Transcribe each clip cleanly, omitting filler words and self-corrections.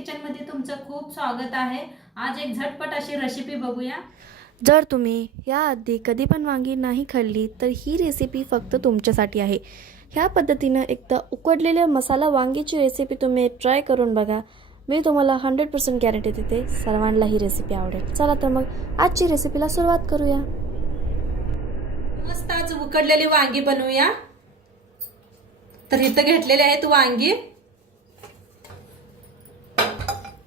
Kitchen मध्ये तुमचं खूप स्वागत आहे। आज एक झटपट अशी रेसिपी बघूया। जर तुम्ही याआधी कधी पण वांगी नाही खाल्ली तर ही रेसिपी फक्त तुमच्यासाठी आहे। ह्या पद्धतीनं एकदा उकडलेल्या मसाला वांगीची रेसिपी तुम्ही ट्राय करून बघा। मी तुम्हाला 100% गॅरंटी देते सर्वांना ही रेसिपी आवडेल। चला तर मग आजची रेसिपीला सुरुवात करूया। मस्त आज उकडलेली वांगी बनवूया। तर इथं घेतलेले आहेत वांगी।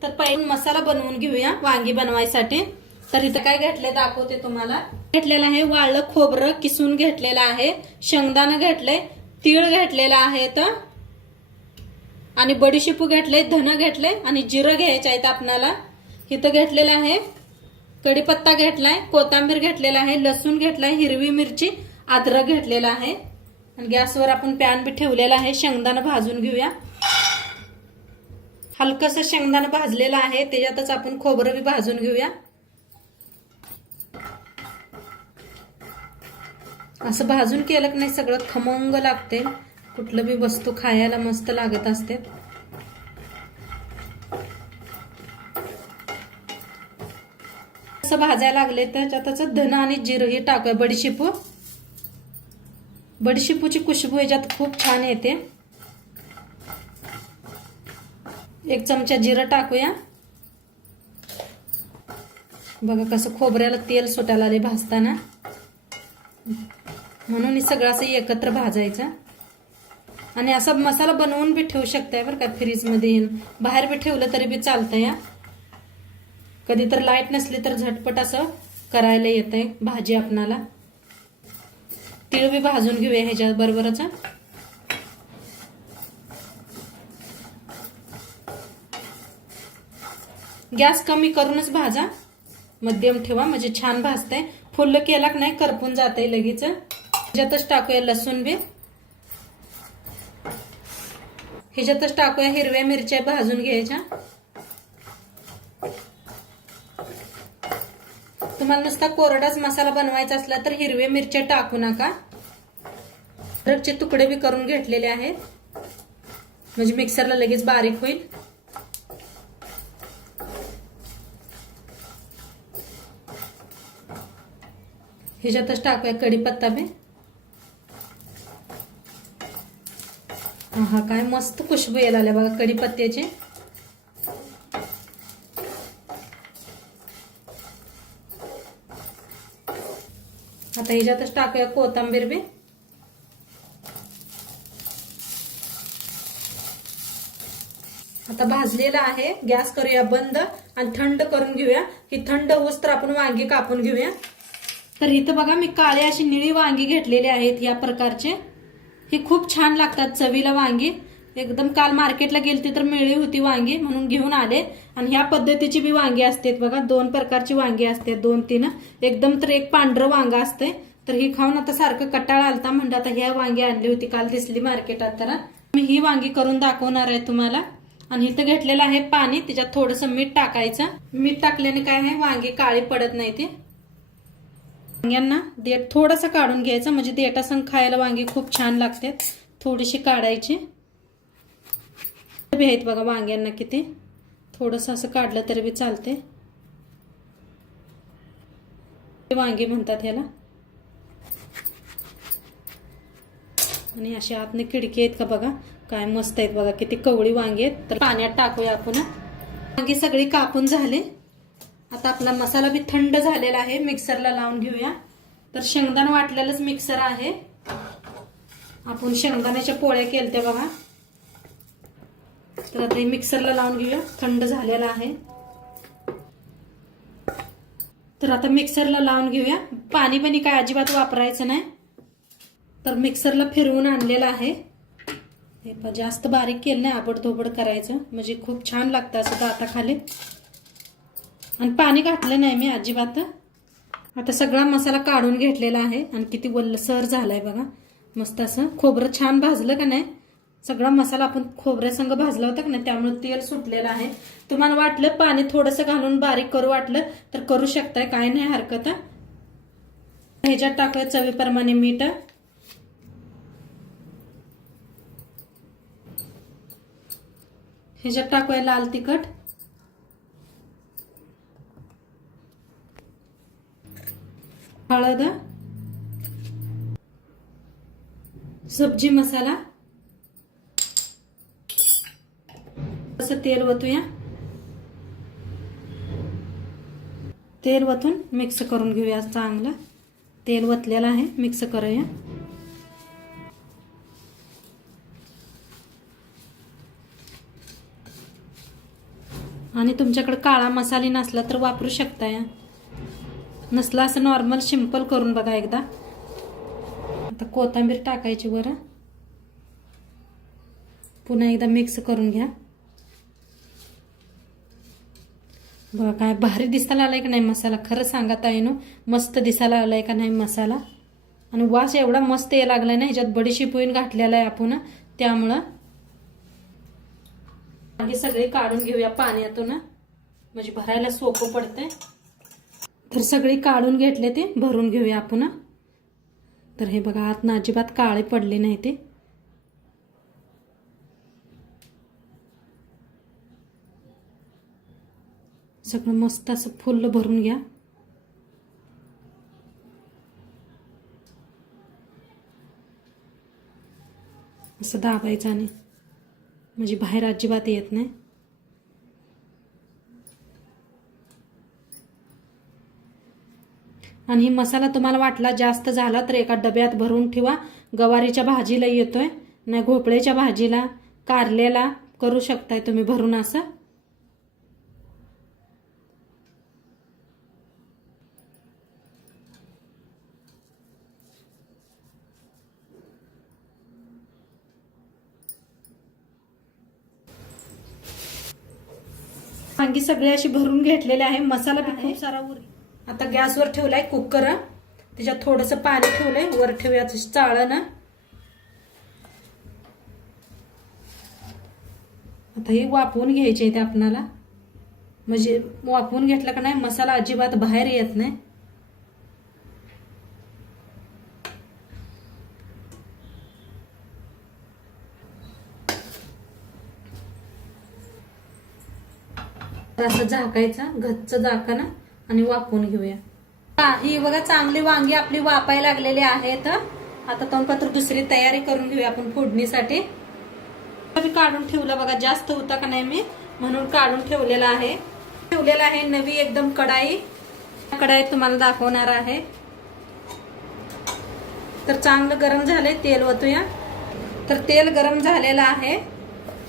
तर पहिला मसाला बनवून घेऊया वांगी बनवायसाठी। तर इथं काय घेतले दाखवते तुम्हाला। घेतलेलं आहे वाळलं खोबरं किसून घेतलेलं आहे, शेंगदाणा घेतले, तीळ घेतलेला आहे आणि बडीशेपू घेतले, धन घेतले आणि जिरं घ्यायचे आहेत आपल्याला। इथं घेतलेलं आहे कढीपत्ता घेतलाय, कोथिंबीर घेतलेला आहे, लसूण घेतलाय, हिरवी मिरची, अद्रक घेतलेला आहे आणि गॅसवर आपण पॅन बी ठेवलेला आहे। शेंगदाणा भाजून घेऊया। हलकसं शेंगदाणा भाजलेला आहे त्याच्यातच आपण खोबरं बी भाजून घेऊया। असं भाजून केलं की नाही सगळं खमंग लागते, कुठलं बी वस्तू खायला मस्त लागत असते। असं भाजायला लागले त्याच्यातच धन आणि जिरं हे टाकूया, बडीशेपू। बडीशेपूची खुशबू याच्यात खूप छान येते। 1 चमचा जिरं टाकूया। बघा कसं खोबऱ्याला तेल सुटायला आले भाजताना, म्हणून हे सगळं असं एकत्र भाजायचं। आणि असा मसाला बनवून बी ठेवू शकताय बरं का, फ्रीज मध्ये बाहेर बी ठेवलं तरी बी चालतंय। कधी तर लाईट नसली तर झटपट असं करायला येतंय भाजी आपणाला। तीळ बी भाजून घेऊया ह्याच्या बरोबरच। गॅस कमी करूनच भाजा, मध्यम ठेवा म्हणजे छान भाजतंय। फुल्ल केला की नाही करपून जातंय लगेच। ह्याच्यातच टाकूया लसूण बी, ह्याच्यातच टाकूया हिरव्या मिरच्या भाजून घ्यायच्या। तुम्हाला नुसता कोरडाच मसाला बनवायचा असला तर हिरव्या मिरच्या टाकू नका। अद्रकचे तुकडे बी करून घेतलेले आहेत म्हणजे मिक्सरला लगेच बारीक होईल। ह्याच्यातच टाकूया कढीपत्ता बी। हा काय मस्त खुशबू यायला लागली बघा कढीपत्त्याची। आता ह्याच्यातच टाकूया कोथिंबीर बी। आता भाजलेला आहे, गॅस करूया बंद आणि थंड करून घेऊया। ही थंड होऊस तर आपण वांगी कापून घेऊया। तर इथं बघा मी काळे अशी निळी वांगी घेतलेली आहेत या प्रकारचे। ही खूप छान लागतात चवीला वांगी। एकदम काल मार्केटला गेलते तर मिळली होती वांगी म्हणून घेऊन आले। आणि ह्या पद्धतीची बी वांगी असतात बघा, 2 प्रकारची वांगी असतात, 2-3। एकदम तर एक पांढरं वांग असते। तर ही खाऊन आता सारखं कटाळा आलता, म्हणजे आता ह्या वांगी आणली होती काल, दिसली मार्केटात। तर मी ही वांगी करून दाखवणार आहे तुम्हाला। आणि इथं घेतलेलं आहे पाणी, त्याच्यात थोडंसं मीठ टाकायचं। मीठ टाकल्याने काय आहे वांगी काळी पडत नाही ते। वांग्यांना देठ थोडंसं काढून घ्यायचं म्हणजे देठासंग खायला वांगी खूप छान लागतात। थोडीशी काढायची बी आहेत बघा वांग्यांना किती, थोडंसं असं काढलं तरी बी चालते। वांगी म्हणतात ह्याला। आणि अशा आतने खिडकी आहेत का बघा, काय मस्त आहेत बघा, किती कवळी वांगी आहेत। तर पाण्यात टाकूया आपण। वांगी सगळी कापून झाले। आता आपला मसाला बी थंड झालेला आहे, मिक्सरला लावून घेऊया। तर शेंगदाणा वाटलेलंच मिक्सर आहे, आपण शेंगदाण्याच्या पोळ्या केलत्या बघा। तर आता हे मिक्सरला लावून घेऊया, थंड झालेला आहे। तर आता मिक्सरला लावून घेऊया। पाणी पण काय अजिबात वापरायचं नाही। तर मिक्सरला फिरवून आणलेलं आहे। हे जास्त बारीक केलं नाही, आबडधोबड करायचं म्हणजे खूप छान लागतं असं दाताखाली। आणि पाणी घातलं नाही मी अजिबात। आता सगळा मसाला काढून घेतलेला आहे आणि किती वल्लसर झालाय बघा, मस्त असं। खोबरं छान भाजलं का नाही, सगळा मसाला आपण खोबऱ्यासंग भाजला होता का नाही, त्यामुळे तेल सुटलेलं आहे। तुम्हाला वाटलं पाणी थोडंसं घालून बारीक करू वाटलं तर करू शकताय, काय नाही हरकत। ह्याच्यात टाकूया चवीप्रमाणे मीठ, ह्याच्यात टाकूया लाल तिखट, हळद, सब्जी मसाला, असं तेल वतूया. तेल वतून मिक्स करून घेऊया. चांगलं तेल वतलेलं आहे, मिक्स करूया. आणि तुमच्याकडे काळा मसाला नसला तर वापरू शकता. या नसला असं नॉर्मल सिंपल करून बघा एकदा. आता कोथिंबीर टाकायची वर. पुन्हा एकदा मिक्स करून घ्या. बघा काय भारी दिसायला आलाय का नाही मसाला. खरं सांगा ताईनो, मस्त दिसायला आलाय का नाही मसाला. आणि वास एवढा मस्त यायला लागलाय ना. ह्याच्यात बडीशेप घातलेला आहे आपण, त्यामुळं हे सगळे काढून घेऊया पाण्यातून, म्हणजे भरायला सोपं पडतंय. तर सगळे काढून घेतले, ते भरून घेऊया आपण. तर हे बघा आत अजिबात काळे पडले नाही ते. सगळं मस्त असं फुल्ल भरून घ्या. असं दाबायचं आणि म्हणजे बाहेर अजिबात येत नाही. आणि मसाला तुम्हाला वाटला जास्त झाला तर एका डब्यात भरून ठेवा. गवारीच्या भाजीला येतोय, नाही भोपळ्याच्या भाजीला, कारल्याला करू शकताय तुम्ही भरून असं. वांगी सगळे अशी भरून घेतलेले आहे. मसाला बी खूप सारा आता गॅसवर ठेवलाय कुकर. त्याच्यात थोडंसं पाणी ठेवलंय. वर ठेवायचं चाळण. आता ही वाफवून घ्यायची आहे ते आपणाला. म्हणजे वाफवून घेतलं का नाही मसाला अजिबात बाहेर येत नाही. असं झाकायचं गच्च झाकण आणि वाफवून घेऊया. ही बघा चांगली वांगी आपली वापायला लागलेली आहेत. आता तोंडपत्र दुसरी तयारी करून घेऊया आपण फोडणीसाठी. काढून ठेवलं बघा, जास्त होता का नाही मी म्हणून काढून ठेवलेला आहे. नवी एकदम कढाई तुम्हाला दाखवणार आहे. तर चांगलं गरम झालंय, तेल ओतूया. तर तेल गरम झालेलं आहे,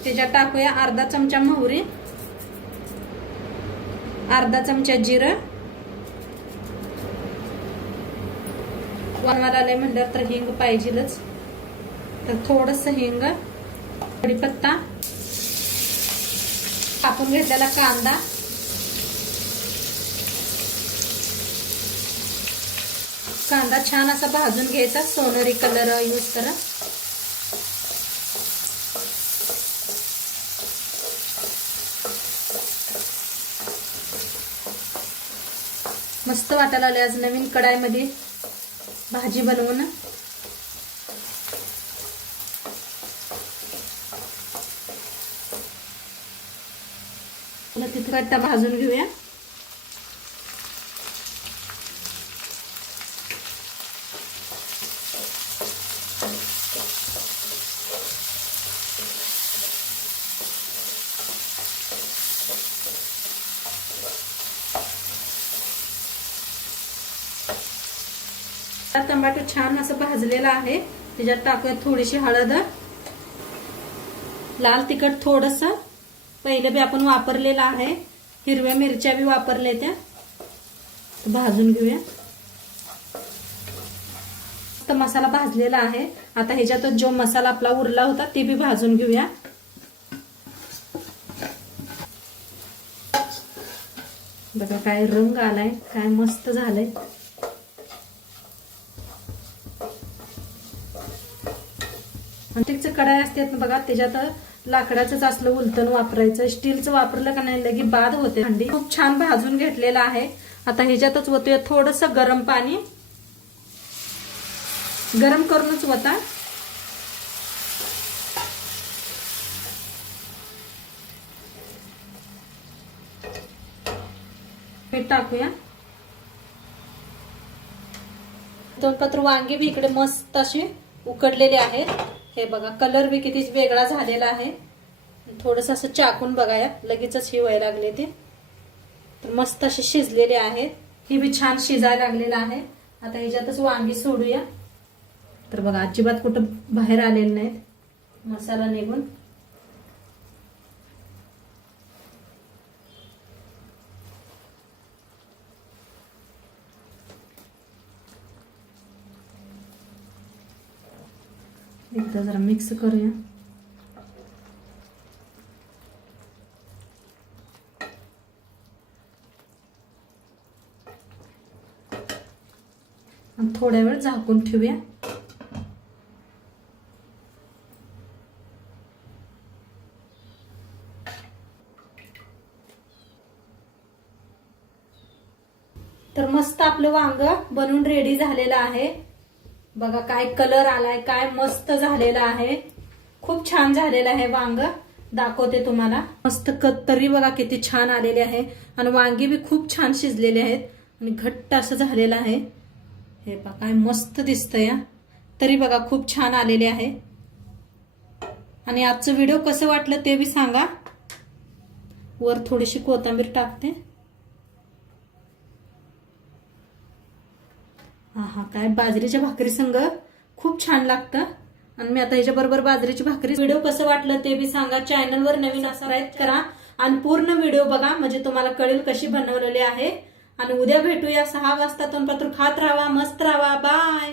त्याच्यात टाकूया अर्धा चमचा मोहरी, अर्धा चमचा जिरं. वानवाला आलंय म्हणलं तर हिंग पाहिजेलच, तर थोडस हिंग, कढीपत्ता, कापून घेतलेला कांदा, कांदा छान असा भाजून घ्यायचा, सोनेरी कलर यूज करा. मस्त वाटायला आले आज नवीन कढाईमध्ये भाजी बनवून. तिथं भाजून घेऊया. टमाटर छान असं भाजलेला आहे, त्याच्यात टाकूया थोडीशी हळद, लाल तिखट थोडस, पहिले बी आपण वापरलेला आहे, हिरव्या मिरच्या बी वापरल्या त्या, भाजून घेऊया. तर मसाला भाजलेला आहे. आता ह्याच्यात जो मसाला आपला उरला होता ते बी भाजून घेऊया. बघा काय रंग आलाय, काय मस्त झालंय. कढाई असते बघा, त्याच्यात लाकडाचंच असलं उलटण वापरायचं, स्टीलचं वापरलं का नाही लगे बाद होते हंडी. खूप छान भाजून घेतलेला आहे. आता ह्याच्यातच ओतूया थोडस गरम पाणी, गरम करूनच ओता. मीठ टाकूया. तोंडपात्र वांगी बी इकडे मस्त अशी उकडलेली आहेत. हे बघा कलर बी किती वेगळा झालेला आहे. थोडस असं चाकून बघाया लगेचच ही व्हायला लागले ते. तर मस्त असे शिजलेले आहेत. ही बी छान शिजायला लागलेलं आहे. आता ह्याच्यातच वांगी सोडूया. तर बघा अजिबात कुठं बाहेर आलेले नाहीत मसाला निघून. एकदा जरा मिक्स करूया. आणि थोड्या वेळ झाकून ठेवूया. तर मस्त आपलं वांग बनवून रेडी झालेलं आहे. बघा काय कलर आलाय, काय मस्त झालेला आहे. खूप छान झालेलं आहे वांग. दाखवते तुम्हाला. मस्त तरी बघा किती छान आलेले आहे. आणि वांगी बी खूप छान शिजलेले आहेत आणि घट्ट असं झालेलं आहे. हे बघा काय मस्त दिसतंय. तरी बघा खूप छान आलेले आहे. आणि आजचं व्हिडिओ कसं वाटलं ते बी सांगा. वर थोडीशी कोथिंबीर टाकते. हा काय बाजरीच्या भाकरी संग खूप छान लागतं. आणि मी आता ह्याच्या बरोबर बाजरीची भाकरी. व्हिडिओ कसं वाटलं ते बी सांगा. चॅनलवर नवीन सबस्क्राईब करा आणि पूर्ण व्हिडिओ बघा म्हणजे तुम्हाला कळेल कशी बनवलेली आहे. आणि उद्या भेटूया 6 वाजता. तोंडपात्र खात राहा, मस्त राहा. बाय.